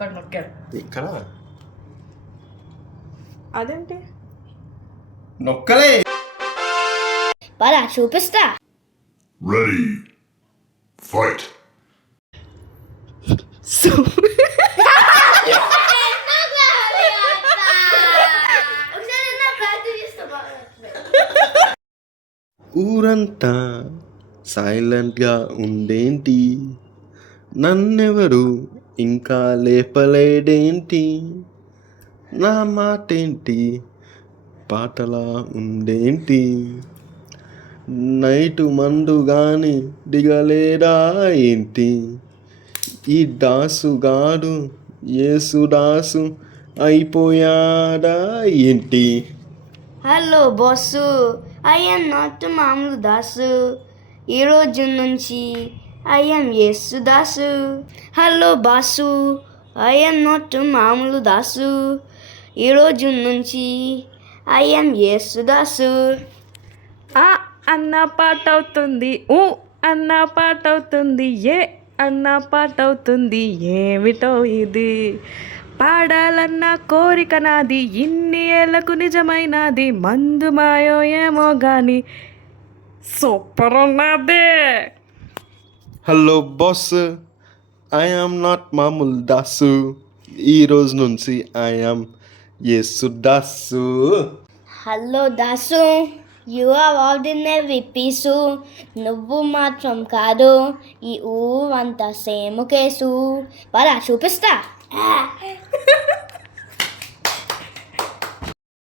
ఇక్కడ నొక్కారు. ఇక్కడ అదేంటి నొక్కలే. పరా చూపిస్తా. Ready. Fight. ఊరంతా సైలెంట్గా ఉండేంటి, నన్నెవరు ఇంకా లేపలేడేంటి, నా మాటేంటి పాటలా ఉండేంటి, నైటు మందు గాని దిగలేదా ఏంటి, ఈ దాసుగాడు యేసుదాసు అయిపోయాడా ఏంటి. హలో బాసు, ఐఎమ్ నాట్ మామూలు దాసు, ఈరోజు నుంచి I'm Yesudas. Hello boss, I'm not మామూలు దాసు, ఈరోజు నుంచి ఐఎమ్ యేసుదాసు. ఆ అన్న పాట అవుతుంది, ఊ అన్న పాట అవుతుంది, ఏ అన్న పాట అవుతుంది, ఏమిటో ఇది. పాడాలన్న కోరిక నాది, ఇన్ని ఏళ్లకు నిజమైనది, మందు మాయో ఏమో గాని సూపర్ ఉన్నదే. హలో బాస్, ఐఎమ్ నాట్ మామూలు దాసు, ఈరోజు నుంచి I'm Yesudas. Hello Dasu, you are ordinary piece, నువ్వు మాత్రం కాదు, ఈ ఊరంతా సేమ్ కేసు. పరా చూపిస్తా.